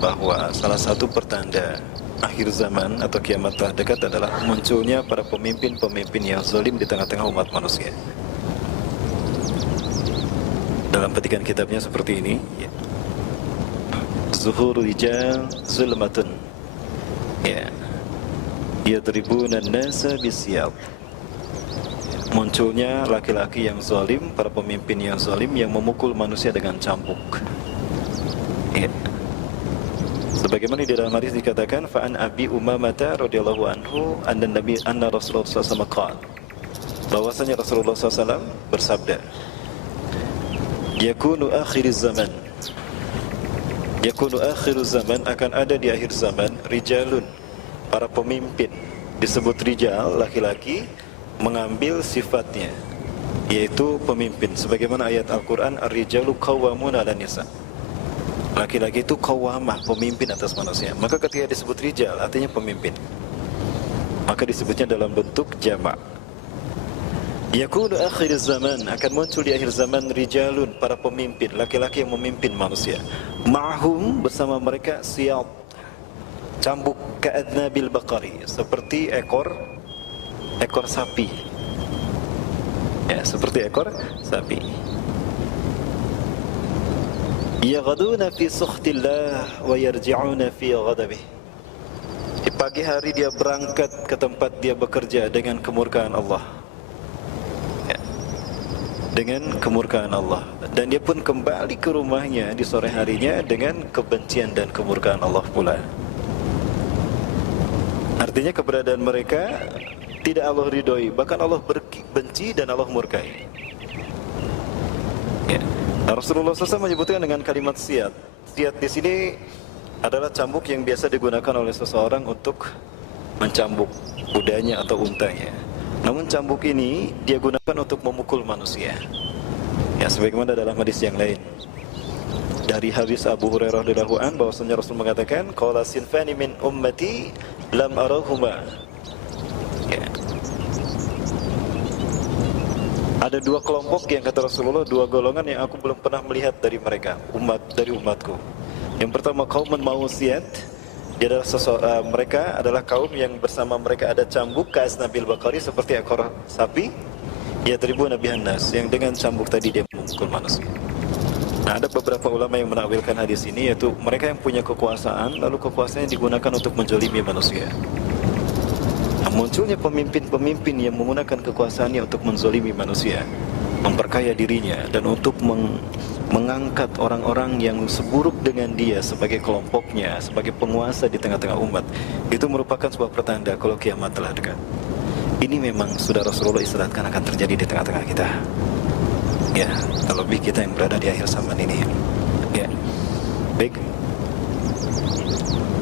Bahwa salah satu pertanda akhir zaman atau kiamat telah dekat adalah munculnya para pemimpin-pemimpin yang zalim di tengah-tengah umat manusia. Dalam petikan kitabnya seperti ini, Zuhur rijal zulmatun, yadribuna an-nasa bisyab. Munculnya laki-laki yang zalim, para pemimpin yang zalim yang memukul manusia dengan cambuk. Sebagaimana di dalam hadis dikatakan, fa'an Abi Umamah radhiyallahu anhu anna Rasulullah SAW qala, bahwasanya Rasulullah SAW bersabda, yakunu akhiriz zaman, akan ada di akhir zaman rijalun, para pemimpin, disebut rijal laki-laki, mengambil sifatnya, yaitu pemimpin, sebagaimana ayat Al-Quran, ar-rijalu qawwamuna 'alan nisa. Laki-laki itu qawwamah, pemimpin atas manusia. Maka ketika disebut rijal artinya pemimpin, maka disebutnya dalam bentuk jamak. Yakunu akhir zaman, akan muncul di akhir zaman rijalun, para pemimpin, laki-laki yang memimpin manusia. Ma'hum, bersama mereka, siyab, cambuk, ka'adnabil baqari, seperti ekor sapi. Ya, seperti ekor sapi. Yaghaduna fi sukhtillah wa yarji'una fi ghadabih. Di pagi hari dia berangkat ke tempat dia bekerja dengan kemurkaan Allah, dengan kemurkaan Allah, dan dia pun kembali ke rumahnya di sore harinya dengan kebencian dan kemurkaan Allah pula. Artinya keberadaan mereka tidak Allah ridhoi, bahkan Allah benci dan Allah murkai. Rasulullah SAW menyebutkan dengan kalimat siyat. Siyat di sini adalah cambuk yang biasa digunakan oleh seseorang untuk mencambuk kudanya atau untanya. Namun cambuk ini dia gunakan untuk memukul manusia. Ya, sebagaimana dalam hadis yang lain dari hadis Abu Hurairah radhiyallahu anhu, bahwasanya Rasul mengatakan, qala sinfani min ummati lam arahuma. Ada dua kelompok yang kata Rasulullah, dua golongan yang aku belum pernah melihat dari mereka, dari umatku. Yang pertama qaumun ma'usiyat, dia adalah mereka adalah kaum yang bersama mereka ada cambuk ka'asnabil baqari, seperti ekor sapi, yadribuna bihan nas, yang dengan cambuk tadi dia memukul manusia. Nah, ada beberapa ulama yang menakwilkan hadis ini, yaitu mereka yang punya kekuasaan, lalu kekuasaannya digunakan untuk menzalimi manusia. Munculnya pemimpin-pemimpin yang menggunakan kekuasaannya untuk menzalimi manusia, memperkaya dirinya, dan untuk mengangkat orang-orang yang seburuk dengan dia sebagai kelompoknya, sebagai penguasa di tengah-tengah umat. Itu merupakan sebuah pertanda kalau kiamat telah dekat. Ini memang sudah Rasulullah isyaratkan akan terjadi di tengah-tengah kita. Ya, terlebih kita yang berada di akhir zaman ini. Ya, baik.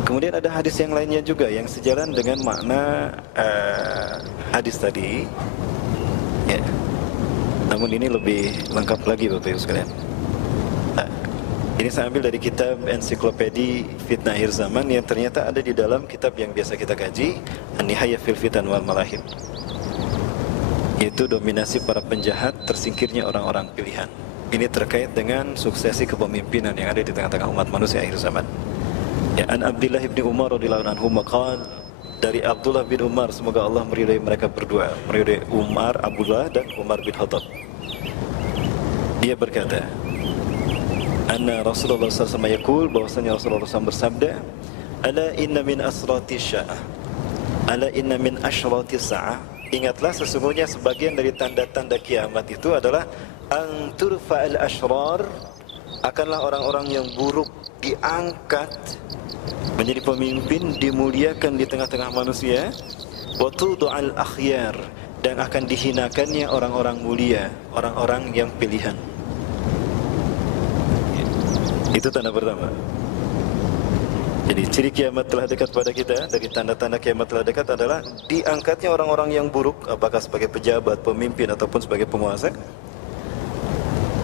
Kemudian ada hadis yang lainnya juga yang sejalan dengan makna hadis tadi. Ya. Namun ini lebih lengkap lagi Bapak Ibu sekalian. Nah, ini saya ambil dari kitab Ensiklopedi Fitnah Akhir Zaman yang ternyata ada di dalam kitab yang biasa kita kaji, An-Nihayah fil Fitan wal Malahib. Yaitu dominasi para penjahat, tersingkirnya orang-orang pilihan. Ini terkait dengan suksesi kepemimpinan yang ada di tengah-tengah umat manusia akhir zaman. Ya, an Abdullah bin Umar radhiyallahu anhu maqal, dari Abdullah bin Umar, semoga Allah meridai mereka berdua, meridai Umar, Abdullah dan Umar bin Khattab. Dia berkata, anna Rasulullah SAW yaqul, bahwasanya Rasulullah SAW bersabda, ala inna min asrati sya'ah, ala inna min asyrati sa'ah, ingatlah sesungguhnya sebagian dari tanda-tanda kiamat itu adalah an turfa'al asyrar, akanlah orang-orang yang buruk diangkat menjadi pemimpin, dimuliakan di tengah-tengah manusia, wa tudu'al akhyar, dan akan dihinakannya orang-orang mulia, orang-orang yang pilihan. Itu tanda pertama. Jadi ciri kiamat telah dekat pada kita, dari tanda-tanda kiamat telah dekat adalah diangkatnya orang-orang yang buruk, apakah sebagai pejabat, pemimpin ataupun sebagai penguasa.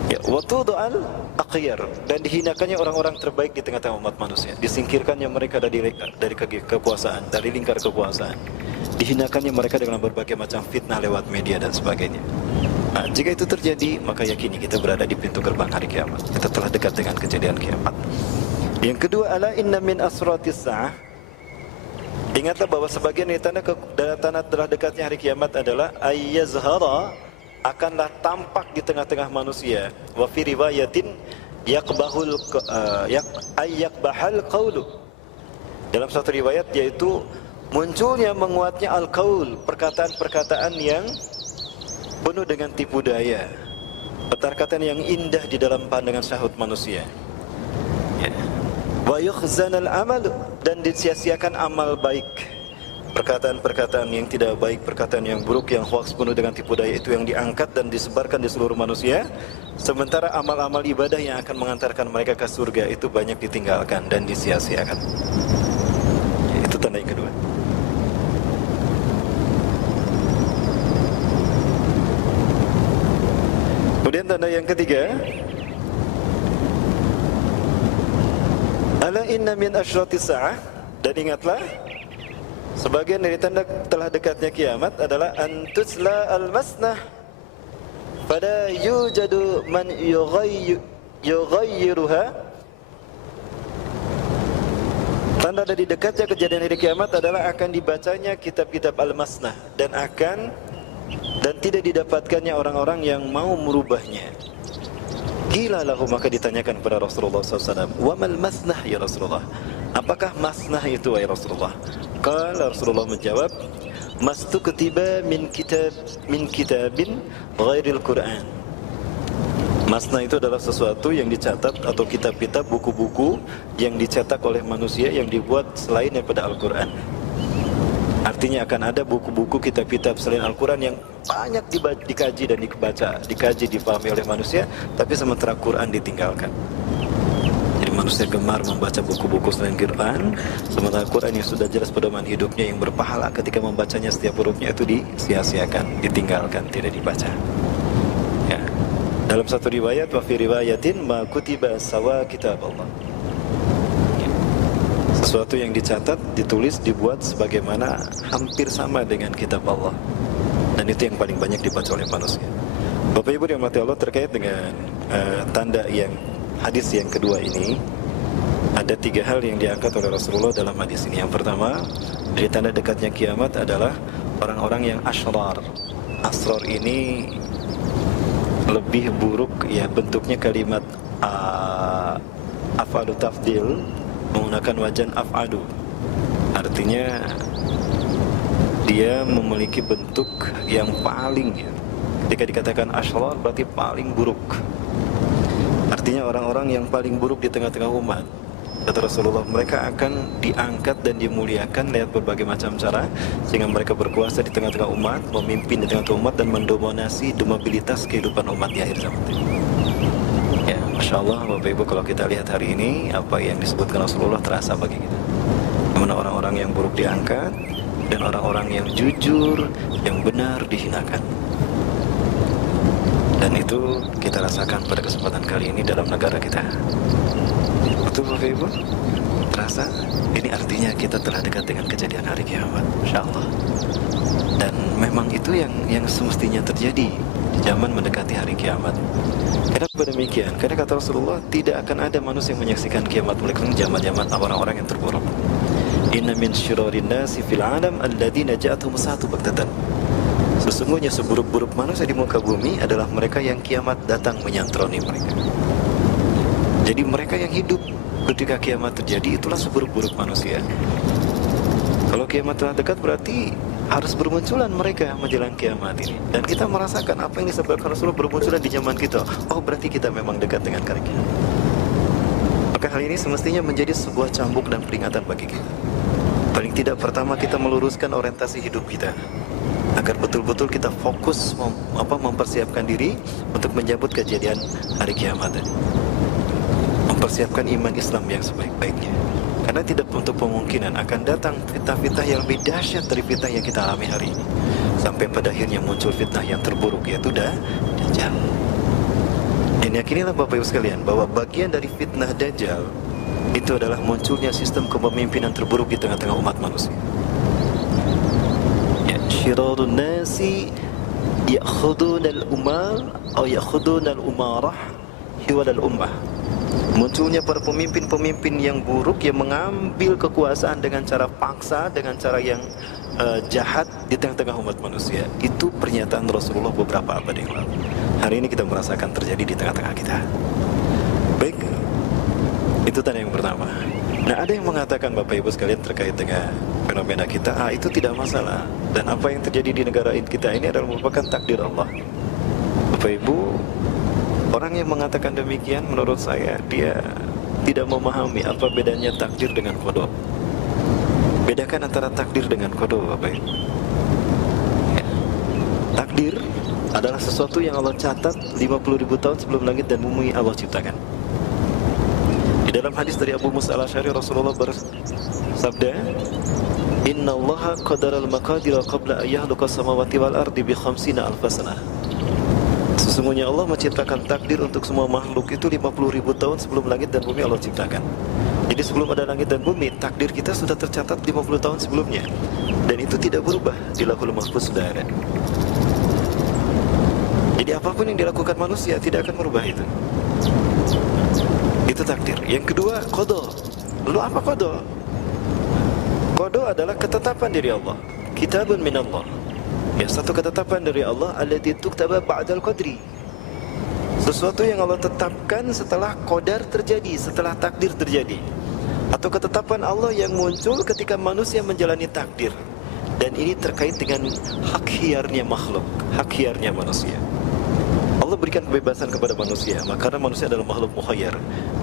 Ya, waktu doa akhyar, dan dihinakannya orang-orang terbaik di tengah-tengah umat manusia, disingkirkannya mereka dari kekuasaan, dari lingkar kekuasaan, dihinakannya mereka dengan berbagai macam fitnah lewat media dan sebagainya. Nah, jika itu terjadi, maka yakini kita berada di pintu gerbang hari kiamat. Kita telah dekat dengan kejadian kiamat. Yang kedua, ala inna min asratis sa'ah. Ingatlah bahwa sebagian dari tanda telah dekatnya hari kiamat adalah ayyazhara, akanlah tampak di tengah-tengah manusia. Wa fi riwayatin yaqbahul ayyaqbahal qawlu. Dalam satu riwayat yaitu munculnya menguatnya al-qaul, perkataan-perkataan yang penuh dengan tipu daya, perkataan yang indah di dalam pandangan syahwat manusia. Wa yukhzanal amal, dan disia-siakan amal baik. Perkataan-perkataan yang tidak baik, perkataan yang buruk, yang hoax penuh dengan tipu daya itu yang diangkat dan disebarkan di seluruh manusia. Sementara amal-amal ibadah yang akan mengantarkan mereka ke surga itu banyak ditinggalkan dan disia-siakan. Itu tanda yang kedua. Kemudian tanda yang ketiga, ala inna min asyratis sa'ah, dan ingatlah sebagian dari tanda telah dekatnya kiamat adalah antusla al-masnah fala yujadu man yughayyiruha. Tanda dari dekatnya kejadian hari kiamat adalah akan dibacanya kitab-kitab al-masnah dan tidak didapatkannya orang-orang yang mau merubahnya. Qila lahu, maka ditanyakan kepada Rasulullah SAW, wa mal masnah ya Rasulullah, apakah masnah itu ya Rasulullah? Qala, Rasulullah menjawab, mastuktiba min kitabin ghairil Quran. Masnah itu adalah sesuatu yang dicatat atau kitab-kitab, buku-buku yang dicetak oleh manusia yang dibuat selain daripada Al-Quran. Artinya akan ada buku-buku, kitab-kitab selain Al-Quran yang banyak dikaji dan dikaji, dipahami oleh manusia, tapi sementara Quran ditinggalkan. Jadi manusia gemar membaca buku-buku selain Quran, sementara Quran yang sudah jelas pedoman hidupnya yang berpahala ketika membacanya setiap hurufnya itu disia-siakan, ditinggalkan, tidak dibaca. Ya. Dalam satu riwayat, wa fi riwayatin ma kutiba sawa kitab Allah. Sesuatu yang dicatat, ditulis, dibuat sebagaimana hampir sama dengan kitab Allah. Dan itu yang paling banyak dibaca oleh manusia. Bapak Ibu yang dirahmati Allah, terkait dengan tanda yang hadis yang kedua ini, ada 3 hal yang diangkat oleh Rasulullah dalam hadis ini. Yang pertama, dari tanda dekatnya kiamat adalah orang-orang yang asrar. Asrar ini lebih buruk, ya, bentuknya kalimat af'alu tafdil, menggunakan wajan af'adu. Artinya dia memiliki bentuk yang paling, ya. Ketika dikatakan asyrar berarti paling buruk. Artinya orang-orang yang paling buruk di tengah-tengah umat. Kata Rasulullah, mereka akan diangkat dan dimuliakan lewat berbagai macam cara, sehingga mereka berkuasa di tengah-tengah umat, memimpin di tengah-tengah umat, dan mendominasi mobilitas kehidupan umat di akhir zaman. Ya, Masya Allah, Bapak Ibu, kalau kita lihat hari ini, apa yang disebutkan Rasulullah terasa bagi kita. Mana orang-orang yang buruk diangkat, dan orang-orang yang jujur, yang benar dihinakan. Dan itu kita rasakan pada kesempatan kali ini dalam negara kita. Betul Bapak Ibu? Terasa? Ini artinya kita telah dekat dengan kejadian hari kiamat, Masya Allah. Dan memang itu yang semestinya terjadi di zaman mendekati hari kiamat. Kenapa demikian? Karena kata Rasulullah, tidak akan ada manusia yang menyaksikan kiamat melainkan zaman-zaman orang-orang yang terburuk. Inna min syirarin nasi fil alam alladziina ja'atuhum sa'atu baghtatan. Sesungguhnya seburuk-buruk manusia di muka bumi adalah mereka yang kiamat datang menyantroni mereka. Jadi mereka yang hidup ketika kiamat terjadi, itulah seburuk-buruk manusia. Kalau kiamat telah dekat, berarti harus bermunculan mereka menjelang kiamat ini. Dan kita merasakan apa yang disebutkan Rasulullah bermunculan di zaman kita. Oh, berarti kita memang dekat dengan hari kiamat. Maka hal ini semestinya menjadi sebuah cambuk dan peringatan bagi kita. Paling tidak pertama kita meluruskan orientasi hidup kita, agar betul-betul kita fokus mempersiapkan diri untuk menyambut kejadian hari kiamat tadi. Mempersiapkan iman Islam yang sebaik-baiknya. Karena tidak untuk kemungkinan akan datang fitnah-fitnah yang lebih dahsyat dari fitnah yang kita alami hari ini. Sampai pada akhirnya muncul fitnah yang terburuk, yaitu Dajjal. Dan yakinilah Bapak Ibu sekalian, bahwa bagian dari fitnah Dajjal itu adalah munculnya sistem kepemimpinan terburuk di tengah-tengah umat manusia. syirarun nasi ya'khuduna al-umar atau ya'khuduna al-umarah hiwal al-ummah. Munculnya para pemimpin-pemimpin yang buruk yang mengambil kekuasaan dengan cara paksa, dengan cara yang jahat di tengah-tengah umat manusia. Itu pernyataan Rasulullah beberapa abad yang lalu. Hari ini kita merasakan terjadi di tengah-tengah kita. Baik, itu tanda yang pertama. Nah, ada yang mengatakan Bapak Ibu sekalian terkait dengan fenomena kita, itu tidak masalah. Dan apa yang terjadi di negara kita ini adalah merupakan takdir Allah. Bapak Ibu, orang yang mengatakan demikian menurut saya dia tidak memahami apa bedanya takdir dengan qada. Bedakan antara takdir dengan qada, Bapak Ibu. Ya. Takdir adalah sesuatu yang Allah catat 50.000 tahun sebelum langit dan bumi Allah ciptakan. Di dalam hadis dari Abu Musa al-Asy'ari Rasulullah bersabda, "Inna Allaha qadara al-maqadira qabla an yakhluqa as-samawati wal ardi bi 50,000 sanah." Sesungguhnya Allah menciptakan takdir untuk semua makhluk itu 50.000 tahun sebelum langit dan bumi Allah ciptakan. Jadi sebelum ada langit dan bumi, takdir kita sudah tercatat 50 tahun sebelumnya. Dan itu tidak berubah, di Lauhul Mahfuz sudah ada. Jadi apapun yang dilakukan manusia tidak akan merubah itu. Itu takdir. Yang kedua, qada. Lalu apa qada? Qada adalah ketetapan dari Allah. Kitabun min Allah. Ya, satu ketetapan dari Allah, allati tuktaba ba'dal qadri. Sesuatu yang Allah tetapkan setelah qadar terjadi, setelah takdir terjadi. Atau ketetapan Allah yang muncul ketika manusia menjalani takdir. Dan ini terkait dengan hak hiarnya makhluk, hak hiarnya manusia. Allah berikan kebebasan kepada manusia, karena manusia adalah makhluk mukhayyar,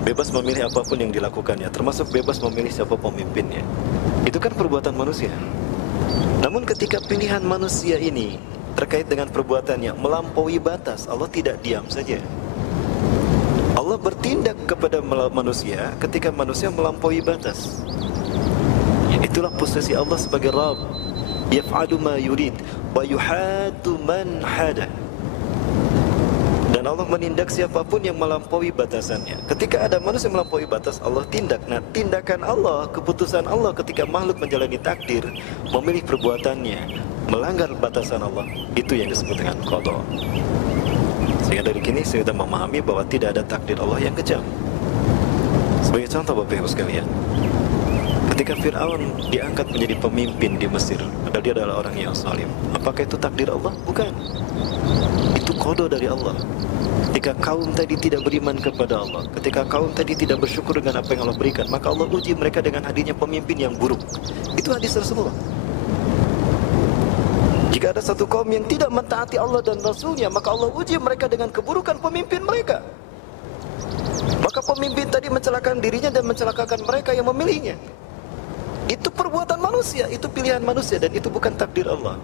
bebas memilih apapun yang dilakukannya, termasuk bebas memilih siapa pemimpinnya. Itu kan perbuatan manusia. Namun ketika pilihan manusia ini terkait dengan perbuatannya melampaui batas, Allah tidak diam saja. Allah bertindak kepada manusia ketika manusia melampaui batas. Itulah posisi Allah sebagai Rabb. Yaf'alu ma yurid wa yuhaddu man hada. Dan Allah menindak siapapun yang melampaui batasannya. Ketika ada manusia melampaui batas, Allah tindak. Nah, tindakan Allah, keputusan Allah ketika makhluk menjalani takdir, memilih perbuatannya, melanggar batasan Allah, itu yang disebut dengan qada. Sehingga dari sini kita memahami bahwa tidak ada takdir Allah yang kejam. Sebagai contoh Bapak Ibu sekalian, ketika Fir'aun diangkat menjadi pemimpin di Mesir, padahal dia adalah orang yang zalim, apakah itu takdir Allah? Bukan. Itu qada dari Allah. Ketika kaum tadi tidak beriman kepada Allah, ketika kaum tadi tidak bersyukur dengan apa yang Allah berikan, maka Allah uji mereka dengan hadirnya pemimpin yang buruk. Itu hadis Rasulullah. Jika ada satu kaum yang tidak mentaati Allah dan Rasulnya, maka Allah uji mereka dengan keburukan pemimpin mereka. Maka pemimpin tadi mencelakakan dirinya dan mencelakakan mereka yang memilihnya. Itu perbuatan manusia, itu pilihan manusia, dan itu bukan takdir Allah.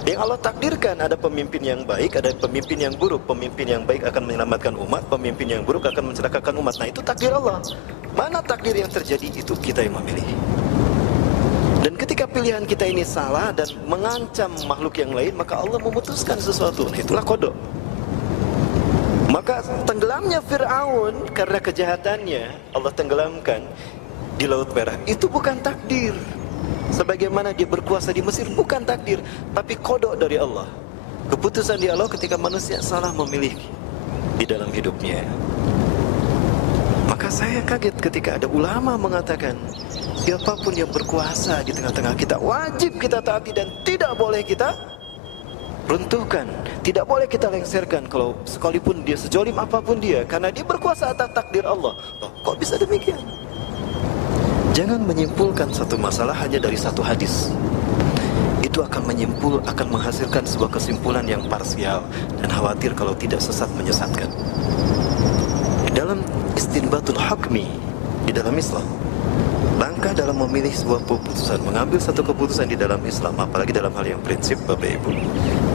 Yang Allah takdirkan, ada pemimpin yang baik, ada pemimpin yang buruk. Pemimpin yang baik akan menyelamatkan umat, pemimpin yang buruk akan mencelakakan umat. Nah, itu takdir Allah. Mana takdir yang terjadi, itu kita yang memilih. Dan ketika pilihan kita ini salah dan mengancam makhluk yang lain, maka Allah memutuskan sesuatu. Nah, itulah qada. Maka tenggelamnya Fir'aun karena kejahatannya, Allah tenggelamkan di Laut Merah. Itu bukan takdir. Sebagaimana dia berkuasa di Mesir, bukan takdir, tapi qada dari Allah. Keputusan dari Allah ketika manusia salah memilih di dalam hidupnya. Maka saya kaget ketika ada ulama mengatakan, siapapun yang berkuasa di tengah-tengah kita, wajib kita taati dan tidak boleh kita runtuhkan, tidak boleh kita lengserkan, kalau sekalipun dia sejolim apapun dia, karena dia berkuasa atas takdir Allah. Loh, kok bisa demikian? Jangan menyimpulkan satu masalah hanya dari satu hadis. Itu akan menghasilkan sebuah kesimpulan yang parsial, dan khawatir kalau tidak sesat menyesatkan. Dalam istinbatul hukmi di dalam Islam, langkah dalam memilih sebuah keputusan, mengambil satu keputusan di dalam Islam, apalagi dalam hal yang prinsip Bapak Ibu,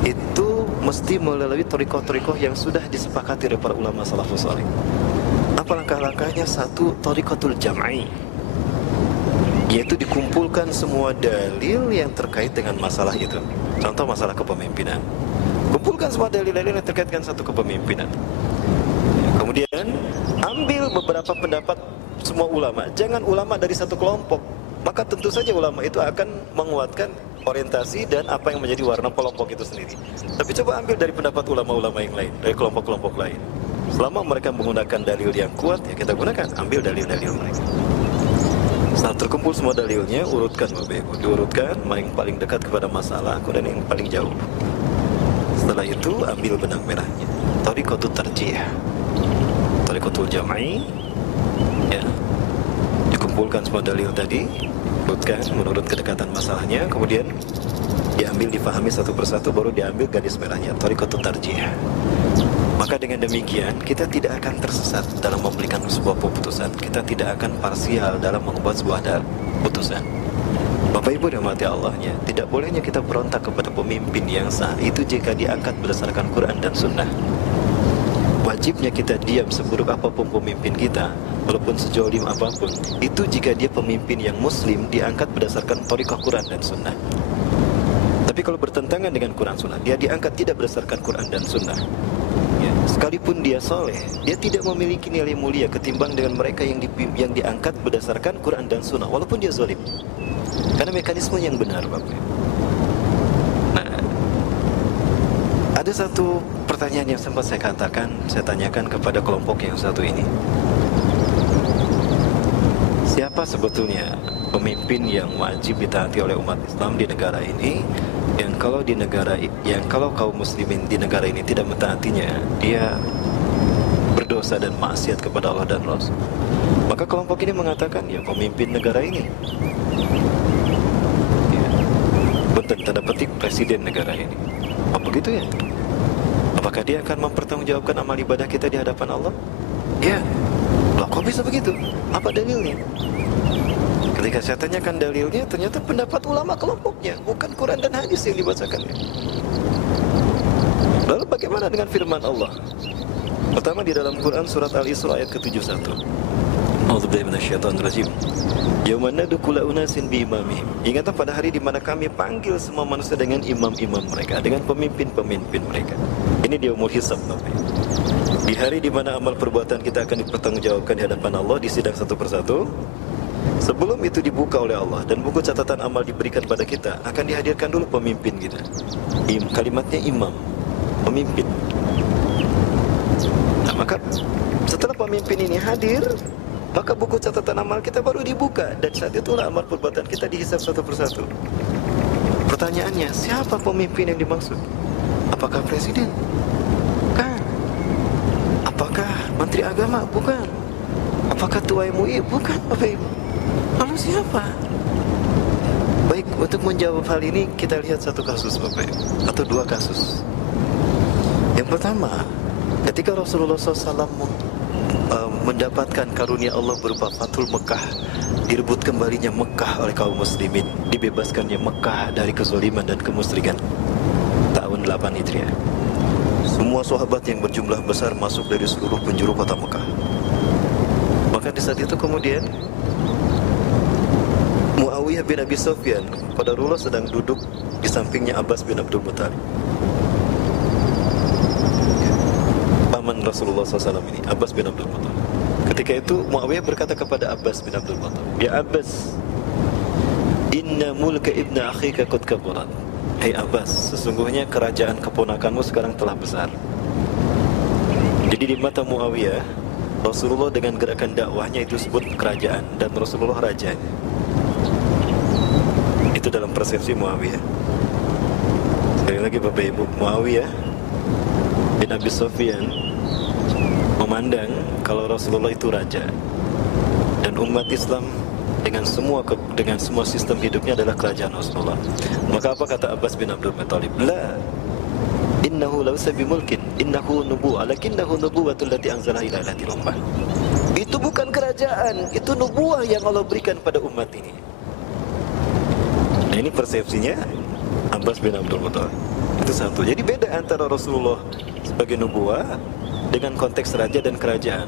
itu mesti melalui thariqah-thariqah yang sudah disepakati oleh para ulama salafus saleh. Apa langkah-langkahnya? Satu, thariqatul jam'i, yaitu dikumpulkan semua dalil yang terkait dengan masalah itu. Contoh masalah kepemimpinan, kumpulkan semua dalil-dalil yang terkait dengan satu kepemimpinan. Kemudian ambil beberapa pendapat semua ulama, jangan ulama dari satu kelompok. Maka tentu saja ulama itu akan menguatkan orientasi dan apa yang menjadi warna kelompok itu sendiri. Tapi coba ambil dari pendapat ulama-ulama yang lain, dari kelompok-kelompok lain. Selama mereka menggunakan dalil yang kuat, ya kita gunakan, ambil dalil-dalil mereka. Setelah terkumpul semua dalilnya, urutkan Bapak Ibu, diurutkan yang paling dekat kepada masalah, kemudian yang paling jauh. Setelah itu ambil benang merahnya. Thariqatul tarjih, thariqatul jam'i, ya. Dikumpulkan semua dalil tadi, urutkan menurut kedekatan masalahnya, kemudian diambil, difahami satu persatu, baru diambil garis merahnya, thariqatul tarjih. Maka dengan demikian kita tidak akan tersesat dalam memberikan sebuah keputusan. Kita tidak akan parsial dalam membuat sebuah keputusan. Bapak Ibu dirahmati Allahnya, tidak bolehnya kita berontak kepada pemimpin yang sah itu jika diangkat berdasarkan Quran dan Sunnah. Wajibnya kita diam seburuk apapun pemimpin kita, walaupun sejolim apapun, itu jika dia pemimpin yang muslim diangkat berdasarkan thariqah Quran dan Sunnah. Tapi kalau bertentangan dengan Quran Sunnah, dia diangkat tidak berdasarkan Quran dan Sunnah, ya, sekalipun dia soleh, dia tidak memiliki nilai mulia ketimbang dengan mereka yang diangkat berdasarkan Quran dan Sunnah, walaupun dia zalim. Karena mekanisme yang benar, Bapak. Nah, ada satu pertanyaan yang sempat saya tanyakan kepada kelompok yang satu ini. Siapa sebetulnya pemimpin yang wajib ditaati oleh umat Islam di negara ini, yang kalau kaum muslimin di negara ini tidak mentaatinya, dia berdosa dan maksiat kepada Allah dan Rasul? Maka kelompok ini mengatakan, ya pemimpin negara ini, ya, tanda petik presiden negara ini. Apa begitu ya? Apakah dia akan mempertanggungjawabkan amal ibadah kita di hadapan Allah? Ya. Loh, kok bisa begitu? Apa dalilnya? Ketika saya tanyakan dalilnya, ternyata pendapat ulama kelompoknya, bukan Quran dan hadis yang dibacakannya. Lalu bagaimana dengan firman Allah? Pertama di dalam Quran surat Al-Isra ayat ke-71. A'udzubillahi minasyaitonirrajim. Yauma nad'u kulla unasin bi imamihim. Ingatlah pada hari di mana kami panggil semua manusia dengan imam-imam mereka, dengan pemimpin-pemimpin mereka. Ini di yaumul hisab, Bapak. Di hari di mana amal perbuatan kita akan dipertanggungjawabkan di hadapan Allah di sidang satu persatu. Sebelum itu dibuka oleh Allah dan buku catatan amal diberikan pada kita, akan dihadirkan dulu pemimpin kita. Kalimatnya imam, pemimpin. Nah, maka setelah pemimpin ini hadir, maka buku catatan amal kita baru dibuka, dan saat itulah amal perbuatan kita dihisab satu persatu. Pertanyaannya, siapa pemimpin yang dimaksud? Apakah presiden? Bukan. Apakah menteri agama? Bukan. Apakah ketua MUI? Bukan, Bapak Ibu. Lalu siapa? Baik, untuk menjawab hal ini kita lihat satu kasus, Bapak Ibu, atau dua kasus. Yang pertama, ketika Rasulullah SAW mendapatkan karunia Allah berupa Fathul Mekah, direbut kembalinya Mekah oleh kaum muslimin, dibebaskannya Mekah dari kezaliman dan kemusyrikan, tahun 8 Hijriah. Semua sahabat yang berjumlah besar masuk dari seluruh penjuru kota Mekah. Maka di saat itu kemudian Muawiyah bin Abi Sufyan, qadarullah, sedang duduk di sampingnya Abbas bin Abdul Muthalib, paman Rasulullah SAW ini, Abbas bin Abdul Muthalib. Ketika itu Muawiyah berkata kepada Abbas bin Abdul Muthalib, "Ya Abbas, inna mulka ibna akhika qad kaburat." Hai Abbas, sesungguhnya kerajaan keponakanmu sekarang telah besar. Jadi di mata Muawiyah, Rasulullah dengan gerakan dakwahnya itu disebut kerajaan, dan Rasulullah rajanya. Itu dalam persepsi Muawiyah. Sekali lagi Bapak Ibu, Muawiyah bin Abi Sufyan memandang kalau Rasulullah itu raja, dan umat Islam dengan semua sistem hidupnya adalah kerajaan Rasulullah. Maka apa kata Abbas bin Abdul Muthalib? La, innahu laysa bimulkin, innahu nubuwah, lakinnahu nubuwatul lati anzalaha ila ahli ummah. Itu bukan kerajaan, itu nubuwah yang Allah berikan pada umat ini. Nah, ini persepsinya Abbas bin Abdul Muthalib. Itu satu. Jadi beda antara Rasulullah sebagai nubuwah dengan konteks raja dan kerajaan.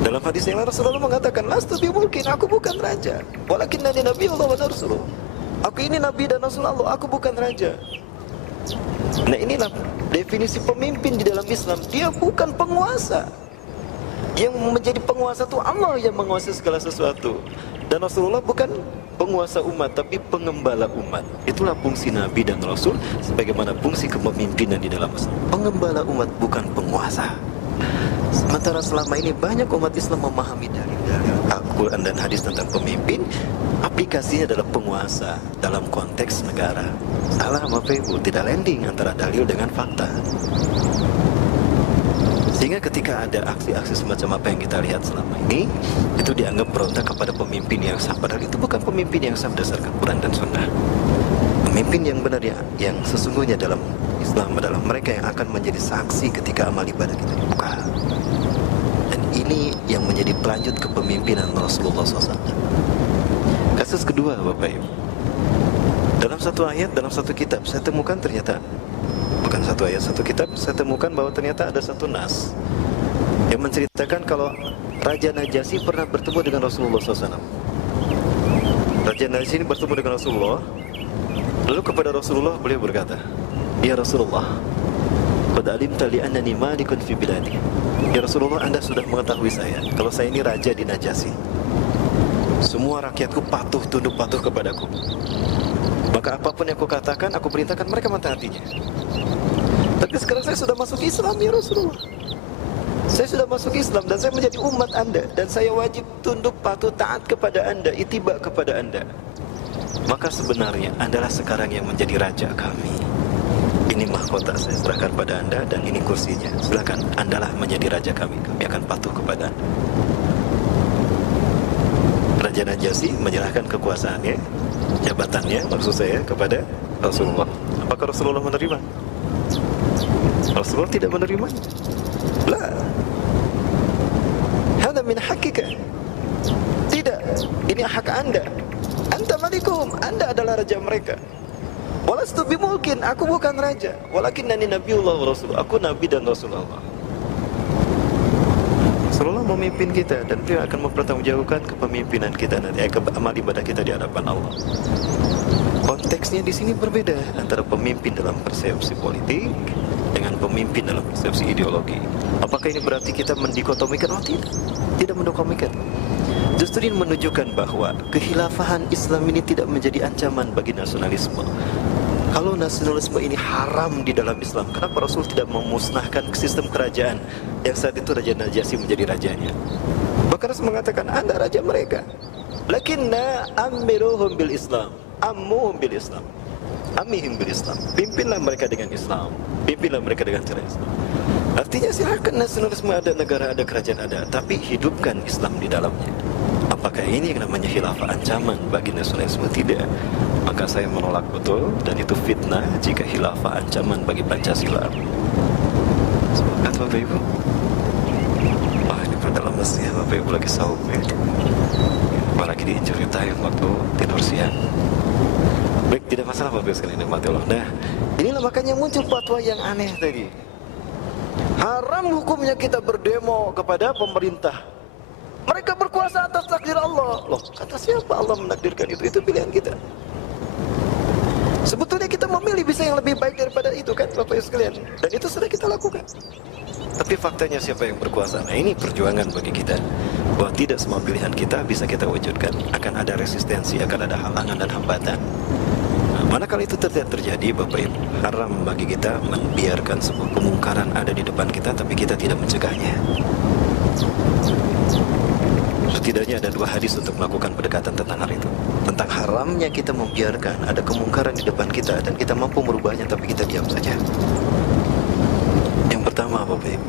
Dalam hadis yang lain Rasulullah mengatakan, "Lastu bimulkin, aku bukan raja. Walakinnani nabiyullah wa rasuluh." Aku ini nabi dan rasul Allah, aku bukan raja. Nah, inilah definisi pemimpin di dalam Islam. Dia bukan penguasa. Yang menjadi penguasa itu Allah yang menguasai segala sesuatu. Dan Rasulullah bukan penguasa umat, tapi pengembala umat. Itulah fungsi Nabi dan Rasul, sebagaimana fungsi kepemimpinan di dalam Islam. Pengembala umat, bukan penguasa. Sementara selama ini banyak umat Islam memahami dalil-dalil Al-Quran dan hadis tentang pemimpin, aplikasinya adalah penguasa dalam konteks negara. Salah Bapak Ibu, tidak landing antara dalil dengan fakta. Sehingga ketika ada aksi-aksi semacam apa yang kita lihat selama ini, itu dianggap berontak kepada pemimpin yang sah. Padahal itu bukan pemimpin yang sah berdasarkan Quran dan Sunnah. Pemimpin yang benar yang sesungguhnya dalam Islam adalah mereka yang akan menjadi saksi ketika amal ibadah kita dibuka. Dan ini yang menjadi pelanjut kepemimpinan Rasulullah SAW. Kasus kedua Bapak Ibu, dalam satu ayat, dalam satu kitab, saya temukan ternyata, bukan satu ayat, satu kitab, saya temukan bahwa ternyata ada satu nas yang menceritakan kalau Raja Najasyi pernah bertemu dengan Rasulullah SAW. Raja Najasyi ini bertemu dengan Rasulullah. Lalu kepada Rasulullah beliau berkata, "Ya Rasulullah, qad alimta li annani malikun fi biladi." Ya Rasulullah, Anda sudah mengetahui saya kalau saya ini raja di Najasyi. Semua rakyatku patuh, tunduk patuh kepadaku. Maka apapun yang aku katakan, aku perintahkan, mereka mentaatinya. Tapi sekarang saya sudah masuk Islam ya Rasulullah. Saya sudah masuk Islam dan saya menjadi umat Anda, dan saya wajib tunduk patuh taat kepada Anda, ittiba kepada Anda. Maka sebenarnya Andalah sekarang yang menjadi raja kami. Ini mahkota saya serahkan pada Anda, dan ini kursinya. Silakan, Andalah menjadi raja kami. Kami akan patuh kepada Anda. Raja Najasyi menyerahkan kekuasaannya, jabatannya maksud saya, kepada Rasulullah. Apakah Rasulullah menerima? Rasulullah tidak menerima. La, hada min hakika. Tidak, ini hak Anda. Anta malikum, Anda adalah raja mereka. Walastu bimulkin, aku bukan raja. Walakinnani nabiyullah wa rasul, aku nabi dan Rasulullah. Rasulullah memimpin kita, dan beliau akan mempertanggungjawabkan kepemimpinan kita nanti, amal ibadah kita di hadapan Allah. Konteksnya di sini berbeda antara pemimpin dalam persepsi politik dengan pemimpin dalam persepsi ideologi. Apakah ini berarti kita mendikotomikan? Oh tidak, tidak mendikotomikan. Justru ini menunjukkan bahwa kehilafahan Islam ini tidak menjadi ancaman bagi nasionalisme. Kalau nasionalisme ini haram di dalam Islam, kenapa Rasul tidak memusnahkan sistem kerajaan yang saat itu Raja Najasyi menjadi rajanya? Bahkan Rasul mengatakan, Anda raja mereka. Lakinna amiruhum bil Islam, ammuhum bil Islam, amihim bil Islam. Pimpinlah mereka dengan Islam, pimpinlah mereka dengan cara Islam. Artinya silakan nasionalisme ada, negara ada, kerajaan ada, tapi hidupkan Islam di dalamnya. Apakah ini yang namanya khilafah ancaman bagi nasionalisme? Tidak. Maka saya menolak betul, dan itu fitnah jika khilafah ancaman bagi Pancasila. Sepakat Bapak Ibu? Wah, ini pada lemes ya Bapak Ibu, lagi sahur ya. Apalagi di injury time waktu tidur siang. Baik, tidak masalah Bapak Ibu sekalian nikmati Allah. Nah, inilah makanya muncul fatwa yang aneh tadi. Haram hukumnya kita berdemo kepada pemerintah. Mereka berkuasa atas takdir Allah. Loh, kata siapa Allah menakdirkan itu? Itu pilihan kita. Sebetulnya kita memilih bisa yang lebih baik daripada itu kan Bapak Ibu sekalian. Dan itu sudah kita lakukan. Tapi faktanya siapa yang berkuasa? Nah, ini perjuangan bagi kita, bahwa tidak semua pilihan kita bisa kita wujudkan. Akan ada resistensi, akan ada halangan dan hambatan. Nah, manakala itu terjadi Bapak Ibu, haram bagi kita membiarkan sebuah kemungkaran ada di depan kita, tapi kita tidak mencegahnya. Setidaknya ada dua hadis untuk melakukan pendekatan tentang hal itu. Tentang haramnya kita membiarkan ada kemungkaran di depan kita dan kita mampu merubahnya, tapi kita diam saja. Yang pertama Bapak Ibu,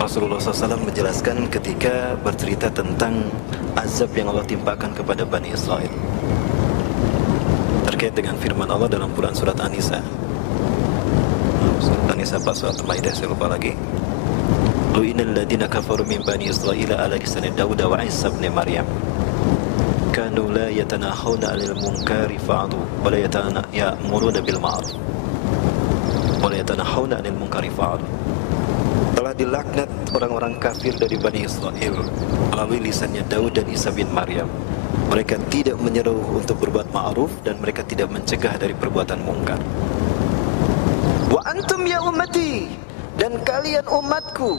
Rasulullah SAW menjelaskan ketika bercerita tentang azab yang Allah timpakan kepada Bani Israel, terkait dengan firman Allah dalam Quran surat An-Nisa. Surat An-Nisa pas surat Al-Maidah, saya lupa lagi. Lu'inal ladina kafaru min bani Israel ala lisani Dawud wa Isa ibn Maryam kanu la yatanahawna 'anil munkari fa'alu wa la ya'muruna bil ma'ruf wa la yatanahawna 'anil munkari fa'alu. Telah dilaknat orang-orang kafir dari Bani Israel melalui lisannya Daud dan Isa bin Maryam. Mereka tidak menyeru untuk berbuat ma'ruf dan mereka tidak mencegah dari perbuatan mungkar. Wa antum ya ummati, dan kalian umatku,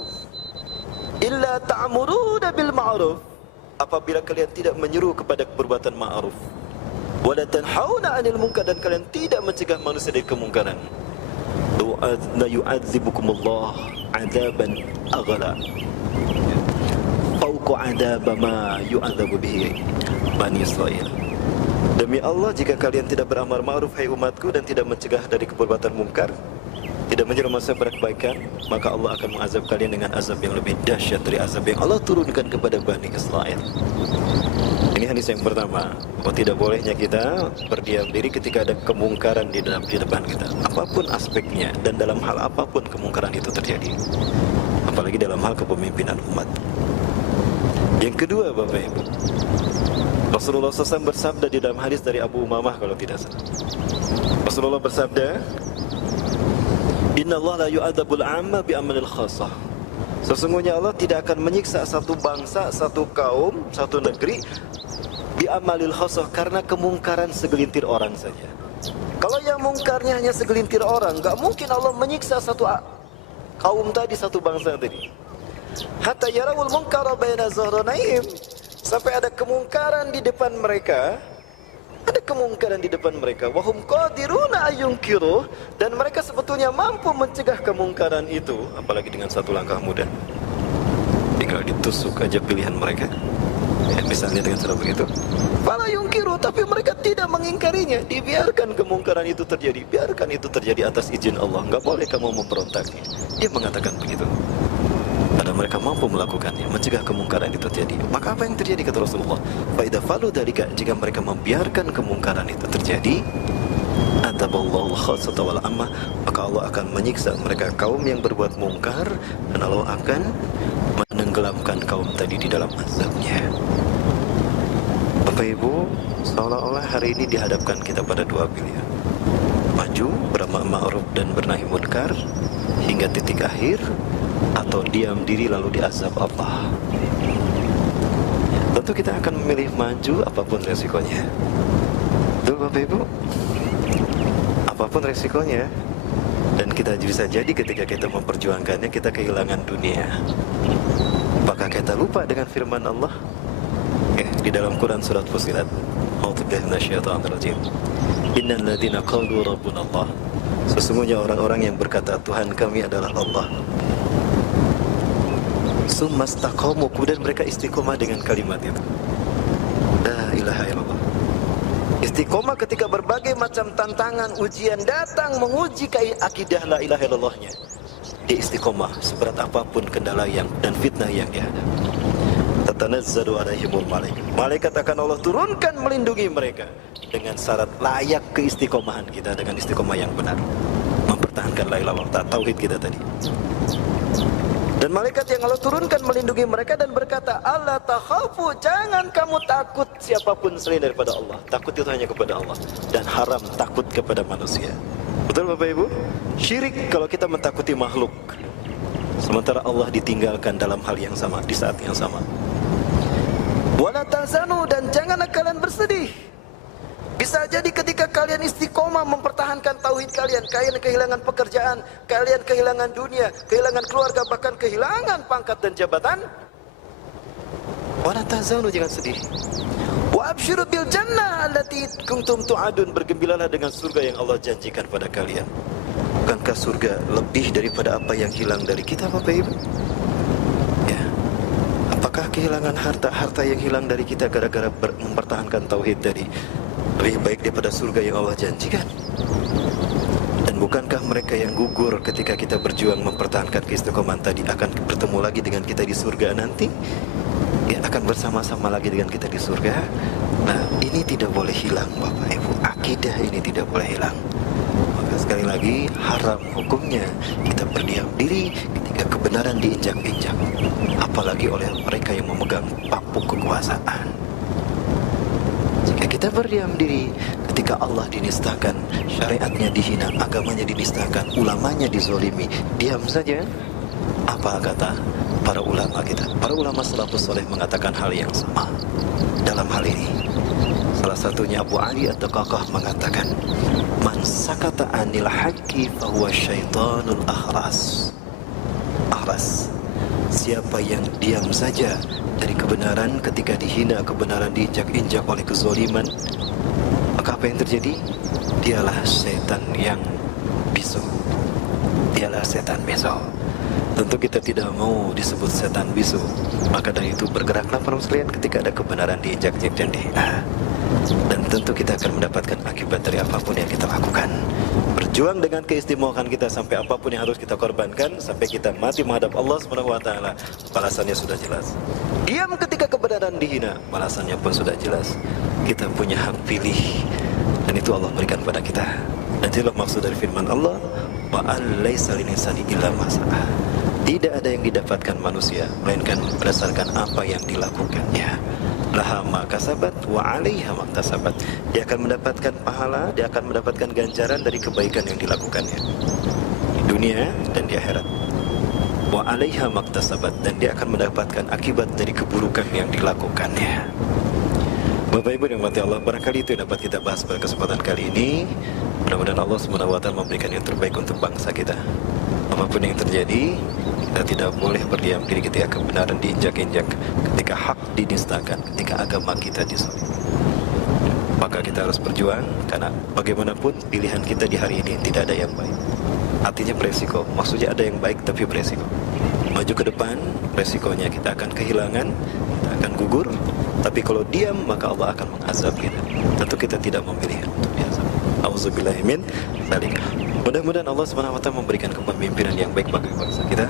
illa ta'muruna bil ma'ruf, apabila kalian tidak menyeru kepada perbuatan ma'ruf, wa la tanhauna 'anil munkar, dan kalian tidak mencegah manusia dari kemungkaran, la yu'adzibukumullah 'adzaban aghla fawqa 'adzab ma yu'adzabu bihi Bani Israil. Demi Allah, jika kalian tidak beramar ma'ruf hai umatku dan tidak mencegah dari perbuatan mungkar, tidak menyeru manusia pada kebaikan, maka Allah akan mengazab kalian dengan azab yang lebih dahsyat dari azab yang Allah turunkan kepada Bani Israil. Ini hadis yang pertama, bahwa tidak bolehnya kita berdiam diri ketika ada kemungkaran di depan kita, apapun aspeknya dan dalam hal apapun kemungkaran itu terjadi, apalagi dalam hal kepemimpinan umat. Yang kedua, Bapak Ibu, Rasulullah SAW bersabda di dalam hadis dari Abu Umamah kalau tidak salah. Rasulullah bersabda, Inna Allah la yu'adzabul 'amma bi amalil khassah. Sesungguhnya Allah tidak akan menyiksa satu bangsa, satu kaum, satu negeri bi amalil khassah, karena kemungkaran segelintir orang saja. Kalau yang mungkarnya hanya segelintir orang, enggak mungkin Allah menyiksa satu kaum tadi, satu bangsa tadi. Hatta yarawul munkara baina zahranaihim, sampai ada kemungkaran di depan mereka. Ada kemungkaran di depan mereka, wahum qadiruna ayyunkiru, dan mereka sebetulnya mampu mencegah kemungkaran itu, apalagi dengan satu langkah mudah. Tinggal ditusuk aja pilihan mereka. Ya, misalnya dengan cara begitu. Fala yungkiru, tapi mereka tidak mengingkarinya, dibiarkan kemungkaran itu terjadi, biarkan itu terjadi atas izin Allah, enggak boleh kamu memberontaknya. Dia mengatakan begitu. Padahal mereka mampu melakukannya, mencegah kemungkaran itu terjadi. Maka apa yang terjadi kata Rasulullah? Fa idza falu dzalika, jika mereka membiarkan kemungkaran itu terjadi, adzaballahu al-khassata wal 'amma, maka Allah akan menyiksa mereka kaum yang berbuat mungkar, dan Allah akan menenggelamkan kaum tadi di dalam azabnya. Bapak Ibu, seolah-olah hari ini dihadapkan kita pada dua pilihan: maju beramar ma'ruf dan bernahi munkar hingga titik akhir, atau diam diri lalu diazab Allah. Tentu kita akan memilih maju apapun resikonya. Betul Bapak Ibu? Apapun resikonya. Dan kita bisa jadi ketika kita memperjuangkannya, kita kehilangan dunia. Apakah kita lupa dengan firman Allah? Di dalam Quran surat Fussilat, A'udzubillahi minasyaitonir rajim. Innal ladzina qalu rabbuna Allah. Sesungguhnya orang-orang yang berkata Tuhan kami adalah Allah, sumastaqamu, kemudian mereka istiqomah dengan kalimat itu, la ilaha illallah. Istiqomah ketika berbagai macam tantangan, ujian datang menguji akidah la ilaha illallahnya. Dia istiqomah seberat apapun kendala dan fitnah yang dihadapi. Tatanazzalu alaihimul malaikat. Malaikat akan Allah turunkan melindungi mereka dengan syarat layak keistiqomahan kita dengan istiqomah yang benar, mempertahankan la ilaha illallah, tauhid kita tadi. Dan malaikat yang Allah turunkan melindungi mereka dan berkata, Allah takhafu, jangan kamu takut siapapun selain daripada Allah. Takut itu hanya kepada Allah, dan haram takut kepada manusia. Betul Bapak Ibu? Syirik kalau kita mentakuti makhluk, sementara Allah ditinggalkan dalam hal yang sama, di saat yang sama. Wala tahzanu, dan janganlah kalian bersedih. Bisa jadi ketika kalian istiqomah mempertahankan tauhid kalian, kalian kehilangan pekerjaan, kalian kehilangan dunia, kehilangan keluarga, bahkan kehilangan pangkat dan jabatan. Wala tahzanu, jangan sedih. Wa absyiru bil jannah allati kuntum tu'adun, bergembiralah dengan surga yang Allah janjikan pada kalian. Bukankah surga lebih daripada apa yang hilang dari kita, Bapak Ibu? Ya. Apakah kehilangan harta yang hilang dari kita gara-gara mempertahankan tauhid tadi lebih baik daripada surga yang Allah janjikan? Dan bukankah mereka yang gugur ketika kita berjuang mempertahankan keistiqomahan tadi akan bertemu lagi dengan kita di surga nanti? Ya, akan bersama-sama lagi dengan kita di surga. Nah, ini tidak boleh hilang Bapak Ibu. Akidah ini tidak boleh hilang. Maka sekali lagi, haram hukumnya kita berdiam diri ketika kebenaran diinjak-injak, apalagi oleh mereka yang memegang paku kekuasaan. Jika kita berdiam diri ketika Allah dinistakan, syariatnya dihina, agamanya dinistakan, ulamanya dizolimi, diam saja. Apa kata para ulama kita? Para ulama salafus saleh mengatakan hal yang sama dalam hal ini. Salah satunya Abu Ali At-Taqaqah mengatakan, man sakata anil haqqi fahuwa syaitanul akhras. Akhras, siapa yang diam saja dari kebenaran ketika dihina kebenaran diinjak-injak oleh kezaliman, maka apa yang terjadi? Dialah setan yang bisu. Dialah setan bisu. Tentu kita tidak mau disebut setan bisu. Maka dari itu bergeraklah para sekalian ketika ada kebenaran diinjak-injak dan dihina. Dan tentu kita akan mendapatkan akibat dari apapun yang kita lakukan. Berjuang dengan keistimewaan kita sampai apapun yang harus kita korbankan, sampai kita mati menghadap Allah Subhanahu wa taala, balasannya sudah jelas. Diam ketika kebenaran dihina, balasannya pun sudah jelas. Kita punya hak pilih, dan itu Allah berikan pada kita. Dan itulah maksud dari firman Allah, wa alaysa lil-insani illa ma sa'a. Tidak ada yang didapatkan manusia melainkan berdasarkan apa yang dilakukannya. Laha ma kasabat wa 'alaiha ma iktasabat. Dia akan mendapatkan pahala, dia akan mendapatkan ganjaran dari kebaikan yang dilakukannya di dunia dan di akhirat. Wa 'alaiha ma iktasabat, dan dia akan mendapatkan akibat dari keburukan yang dilakukannya. Bapak Ibu yang dirahmati Allah, barangkali itu yang dapat kita bahas pada kesempatan kali ini. Mudah-mudahan Allah Subhanahu wa taala memberikan yang terbaik untuk bangsa kita. Apapun yang terjadi, kita tidak boleh berdiam diri ketika kebenaran diinjak-injak, ketika hak dinistakan, ketika agama kita disalib. Maka kita harus berjuang, karena bagaimanapun pilihan kita di hari ini tidak ada yang baik. Artinya beresiko, maksudnya ada yang baik tapi beresiko. Maju ke depan, resikonya kita akan kehilangan, kita akan gugur. Tapi kalau diam, maka Allah akan mengazab kita. Tentu kita tidak memilih untuk diazab. Auzubillahi min dzalik. Mudah-mudahan Allah Subhanahu wa taala memberikan kepemimpinan yang baik bagi bangsa kita,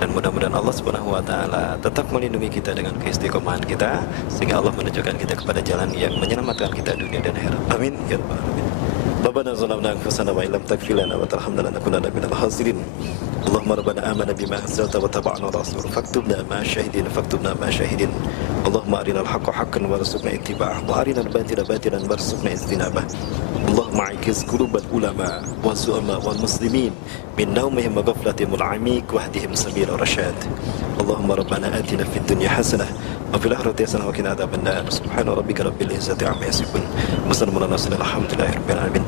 dan mudah-mudahan Allah Subhanahu wa taala tetap melindungi kita dengan keistiqomahan kita, sehingga Allah menunjukkan kita kepada jalan yang menyelamatkan kita dunia dan akhirat. Amin ya rabbal alamin. Rabbana zalamna anfusana wa illam taghfir lana wa tarhamna lanakunanna minal khasirin. Allahumma rabbana amana bima anzalta wa taba'na rasul faktubna ma syahidin. Allahumma arinal haqqa haqqan warzuqna ittiba'ah wa arinal batila batilan warzuqna ijtinabah. Allahumma aikiz qulubal ulama wa zu'ama wal muslimin min naumihim wa ghaflatihim al-'amik wahdihim sabila rasyad. Allahumma rabbana atina fid dunya hasanah wa fil akhirati hasanah wa qina adzabannar. Subhana rabbika rabbil izzati amma yasifun wa salamun alal mursalin walhamdulillahi rabbil alamin.